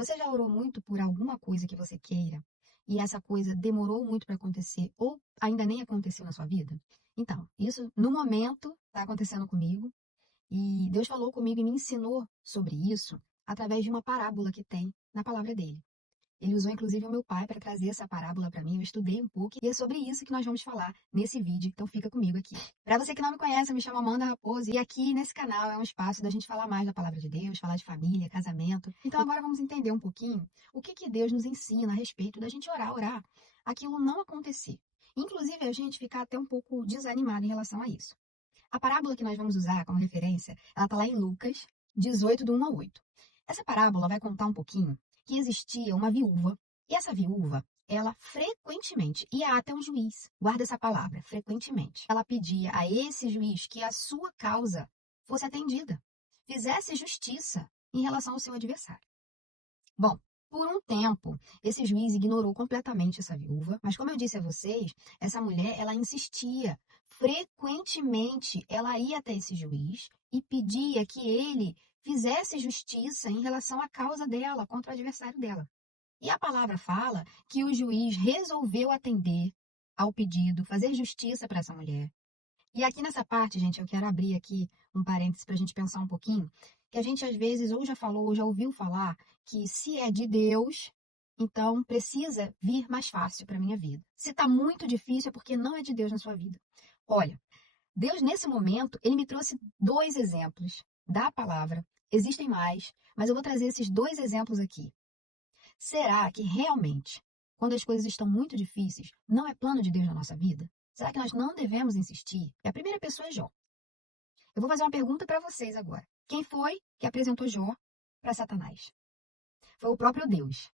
Você já orou muito por alguma coisa que você queira e essa coisa demorou muito para acontecer ou ainda nem aconteceu na sua vida? Então, isso no momento está acontecendo comigo e Deus falou comigo e me ensinou sobre isso através de uma parábola que tem na palavra dele. Ele usou inclusive o meu pai para trazer essa parábola para mim. Eu estudei um pouco e é sobre isso que nós vamos falar nesse vídeo. Então fica comigo aqui. Para você que não me conhece, eu me chamo Amanda Raposo e aqui nesse canal é um espaço da gente falar mais da palavra de Deus, falar de família, casamento. Então agora vamos entender um pouquinho o que Deus nos ensina a respeito da gente orar, aquilo não acontecer. Inclusive a gente ficar até um pouco desanimado em relação a isso. A parábola que nós vamos usar como referência, ela está lá em Lucas 18, do 1 ao 8. Essa parábola vai contar um pouquinho que existia uma viúva, e essa viúva, ela frequentemente ia até um juiz, guarda essa palavra, frequentemente. Ela pedia a esse juiz que a sua causa fosse atendida, fizesse justiça em relação ao seu adversário. Bom, por um tempo, esse juiz ignorou completamente essa viúva, mas como eu disse a vocês, essa mulher, ela insistia. Frequentemente, ela ia até esse juiz e pedia que ele fizesse justiça em relação à causa dela, contra o adversário dela. E a palavra fala que o juiz resolveu atender ao pedido, fazer justiça para essa mulher. E aqui nessa parte, gente, eu quero abrir aqui um parênteses para a gente pensar um pouquinho, que a gente às vezes ou já falou ou já ouviu falar que se é de Deus, então precisa vir mais fácil para a minha vida. Se está muito difícil é porque não é de Deus na sua vida. Olha, Deus nesse momento, ele me trouxe 2 exemplos da palavra. Existem mais, mas eu vou trazer esses 2 exemplos aqui. Será que realmente, quando as coisas estão muito difíceis, não é plano de Deus na nossa vida? Será que nós não devemos insistir? E a primeira pessoa é Jó. Eu vou fazer uma pergunta para vocês agora. Quem foi que apresentou Jó para Satanás? Foi o próprio Deus.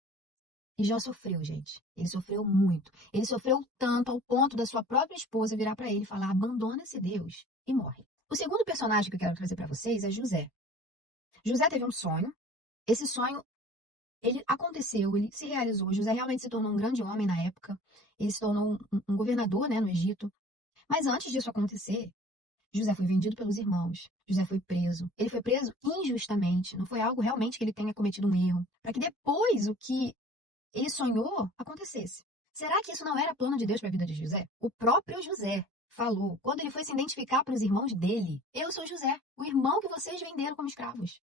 E Jó sofreu, gente. Ele sofreu muito. Ele sofreu tanto ao ponto da sua própria esposa virar para ele e falar: abandona esse Deus e morre. O segundo personagem que eu quero trazer para vocês é José. José teve um sonho. Esse sonho ele aconteceu, ele se realizou. José realmente se tornou um grande homem na época. Ele se tornou um governador, né, no Egito. Mas antes disso acontecer, José foi vendido pelos irmãos. José foi preso. Ele foi preso injustamente. Não foi algo realmente que ele tenha cometido um erro. Para que depois o que ele sonhou acontecesse. Será que isso não era plano de Deus para a vida de José? O próprio José falou, quando ele foi se identificar para os irmãos dele: eu sou José, o irmão que vocês venderam como escravos.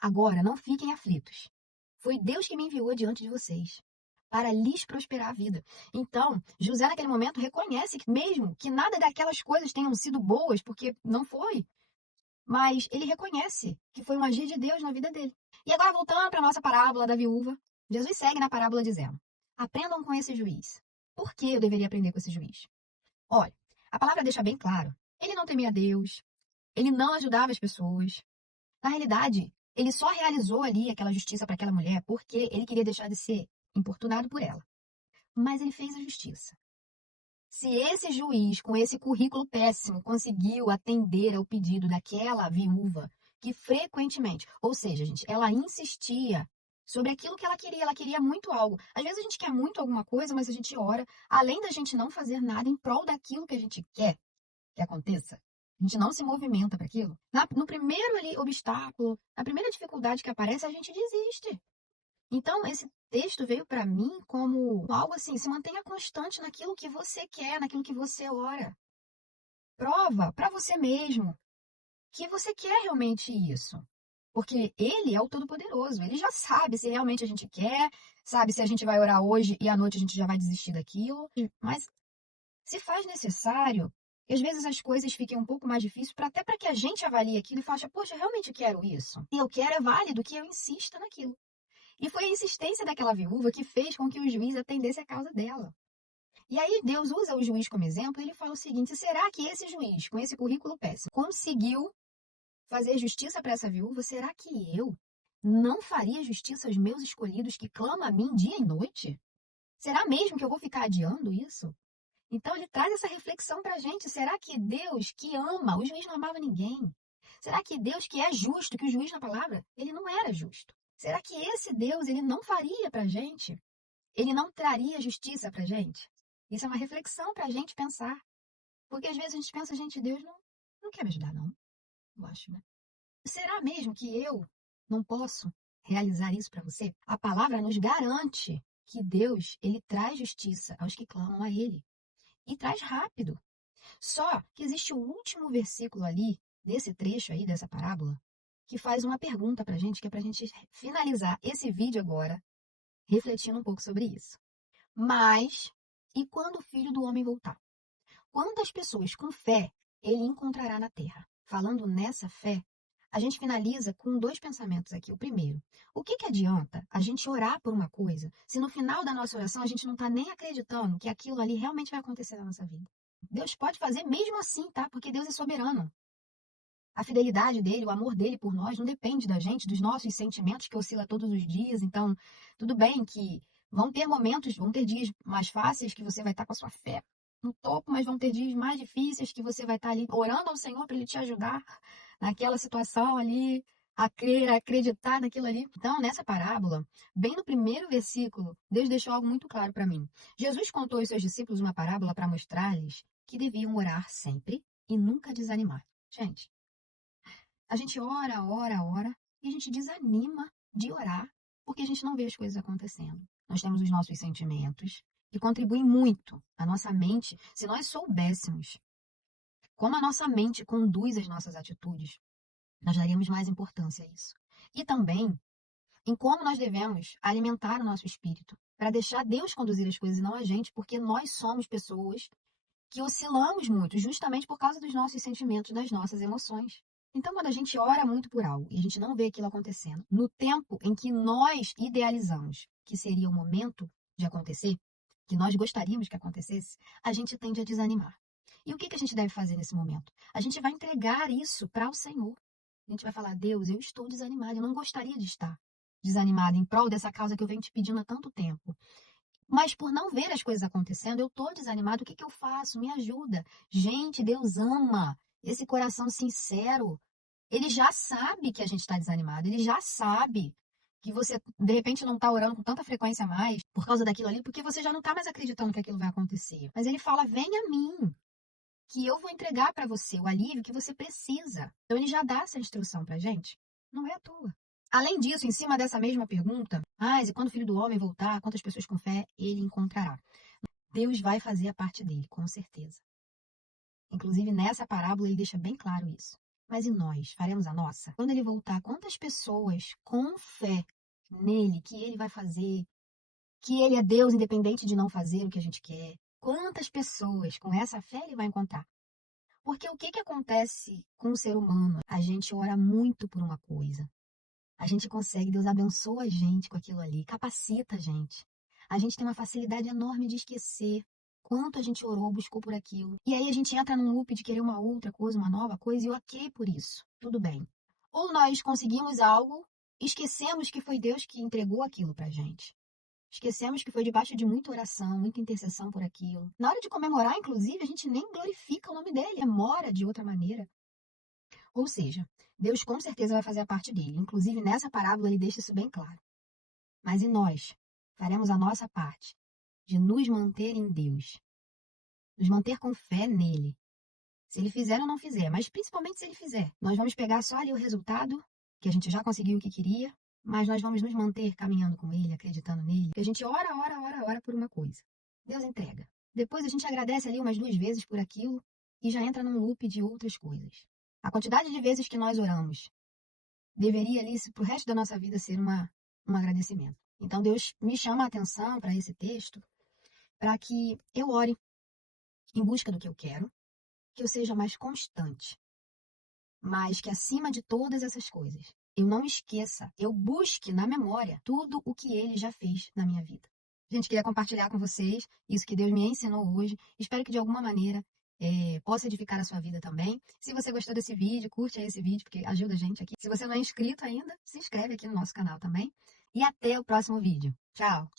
Agora, não fiquem aflitos. Foi Deus que me enviou adiante de vocês para lhes prosperar a vida. Então, José, naquele momento, reconhece que mesmo que nada daquelas coisas tenham sido boas, porque não foi, mas ele reconhece que foi um agir de Deus na vida dele. E agora, voltando para a nossa parábola da viúva, Jesus segue na parábola dizendo: aprendam com esse juiz. Por que eu deveria aprender com esse juiz? Olha, a palavra deixa bem claro. Ele não temia Deus, ele não ajudava as pessoas. Na realidade, ele só realizou ali aquela justiça para aquela mulher porque ele queria deixar de ser importunado por ela. Mas ele fez a justiça. Se esse juiz, com esse currículo péssimo, conseguiu atender ao pedido daquela viúva, que frequentemente, ou seja, gente, ela insistia sobre aquilo que ela queria muito algo. Às vezes a gente quer muito alguma coisa, mas a gente ora, além da gente não fazer nada em prol daquilo que a gente quer que aconteça. A gente não se movimenta para aquilo. No primeiro ali obstáculo, na primeira dificuldade que aparece, a gente desiste. Então, esse texto veio para mim como algo assim: se mantenha constante naquilo que você quer, naquilo que você ora. Prova para você mesmo que você quer realmente isso. Porque ele é o Todo-Poderoso, ele já sabe se realmente a gente quer, sabe se a gente vai orar hoje e à noite a gente já vai desistir daquilo. Mas se faz necessário, que às vezes as coisas fiquem um pouco mais difíceis, até para que a gente avalie aquilo e fale: poxa, eu realmente quero isso. E eu quero é válido que eu insista naquilo. E foi a insistência daquela viúva que fez com que o juiz atendesse a causa dela. E aí Deus usa o juiz como exemplo e ele fala o seguinte: será que esse juiz, com esse currículo péssimo, conseguiu fazer justiça para essa viúva? Será que eu não faria justiça aos meus escolhidos que clamam a mim dia e noite? Será mesmo que eu vou ficar adiando isso? Então ele traz essa reflexão para a gente. Será que Deus que ama, o juiz não amava ninguém? Será que Deus que é justo, que o juiz na palavra, ele não era justo? Será que esse Deus, ele não faria para a gente? Ele não traria justiça para a gente? Isso é uma reflexão para a gente pensar. Porque às vezes a gente pensa: gente, Deus não quer me ajudar, não. Eu acho, né? Será mesmo que eu não posso realizar isso para você, a palavra nos garante que Deus, ele traz justiça aos que clamam a ele. E traz rápido. Só que existe o último versículo ali, desse trecho aí, dessa parábola, que faz uma pergunta pra gente, que é pra gente finalizar esse vídeo agora, refletindo um pouco sobre isso. Mas, e quando o Filho do Homem voltar? Quantas pessoas com fé ele encontrará na terra? Falando nessa fé, a gente finaliza com dois pensamentos aqui. O primeiro, o que adianta a gente orar por uma coisa se no final da nossa oração a gente não está nem acreditando que aquilo ali realmente vai acontecer na nossa vida? Deus pode fazer mesmo assim, tá? Porque Deus é soberano. A fidelidade dele, o amor dele por nós não depende da gente, dos nossos sentimentos que oscila todos os dias. Então, tudo bem que vão ter momentos, vão ter dias mais fáceis que você vai estar com a sua fé no topo, mas vão ter dias mais difíceis que você vai estar ali orando ao Senhor para ele te ajudar naquela situação ali, a crer, a acreditar naquilo ali. Então, nessa parábola, bem no primeiro versículo, Deus deixou algo muito claro para mim. Jesus contou aos seus discípulos uma parábola para mostrar-lhes que deviam orar sempre e nunca desanimar. Gente, a gente ora e a gente desanima de orar porque a gente não vê as coisas acontecendo. Nós temos os nossos sentimentos que contribuem muito. A nossa mente, se nós soubéssemos como a nossa mente conduz as nossas atitudes, nós daríamos mais importância a isso. E também em como nós devemos alimentar o nosso espírito para deixar Deus conduzir as coisas e não a gente, porque nós somos pessoas que oscilamos muito, justamente por causa dos nossos sentimentos, das nossas emoções. Então, quando a gente ora muito por algo e a gente não vê aquilo acontecendo, no tempo em que nós idealizamos que seria o momento de acontecer, que nós gostaríamos que acontecesse, a gente tende a desanimar. E o que a gente deve fazer nesse momento? A gente vai entregar isso para o Senhor. A gente vai falar: Deus, eu estou desanimado, eu não gostaria de estar desanimada em prol dessa causa que eu venho te pedindo há tanto tempo. Mas por não ver as coisas acontecendo, eu estou desanimado. O que eu faço? Me ajuda. Gente, Deus ama esse coração sincero. Ele já sabe que a gente está desanimado. Ele já sabe que você, de repente, não está orando com tanta frequência mais por causa daquilo ali, porque você já não está mais acreditando que aquilo vai acontecer. Mas ele fala: vem a mim, que eu vou entregar para você o alívio que você precisa. Então ele já dá essa instrução para a gente. Não é à toa. Além disso, em cima dessa mesma pergunta, mas e quando o Filho do Homem voltar, quantas pessoas com fé ele encontrará? Deus vai fazer a parte dele, com certeza. Inclusive, nessa parábola, ele deixa bem claro isso. Mas e nós? Faremos a nossa? Quando ele voltar, quantas pessoas com fé nele, que ele vai fazer, que ele é Deus independente de não fazer o que a gente quer? Quantas pessoas com essa fé ele vai encontrar? Porque o que acontece com o ser humano? A gente ora muito por uma coisa. A gente consegue, Deus abençoa a gente com aquilo ali, capacita a gente. A gente tem uma facilidade enorme de esquecer quanto a gente orou, buscou por aquilo. E aí a gente entra num loop de querer uma outra coisa, uma nova coisa, e ok por isso. Tudo bem. Ou nós conseguimos algo, esquecemos que foi Deus que entregou aquilo pra gente. Esquecemos que foi debaixo de muita oração, muita intercessão por aquilo. Na hora de comemorar, inclusive, a gente nem glorifica o nome dele, comemora de outra maneira. Ou seja, Deus com certeza vai fazer a parte dele. Inclusive, nessa parábola, ele deixa isso bem claro. Mas e nós? Faremos a nossa parte de nos manter em Deus, nos manter com fé nele. Se ele fizer ou não fizer, mas principalmente se ele fizer, nós vamos pegar só ali o resultado, que a gente já conseguiu o que queria, mas nós vamos nos manter caminhando com ele, acreditando nele. Que a gente ora por uma coisa. Deus entrega. Depois a gente agradece ali umas 2 vezes por aquilo e já entra num loop de outras coisas. A quantidade de vezes que nós oramos deveria ali, para o resto da nossa vida, ser um agradecimento. Então Deus me chama a atenção para esse texto, para que eu ore em busca do que eu quero, que eu seja mais constante, mas que acima de todas essas coisas, eu não esqueça, eu busque na memória tudo o que ele já fez na minha vida. Gente, queria compartilhar com vocês isso que Deus me ensinou hoje. Espero que de alguma maneira possa edificar a sua vida também. Se você gostou desse vídeo, curte aí esse vídeo, porque ajuda a gente aqui. Se você não é inscrito ainda, se inscreve aqui no nosso canal também. E até o próximo vídeo. Tchau!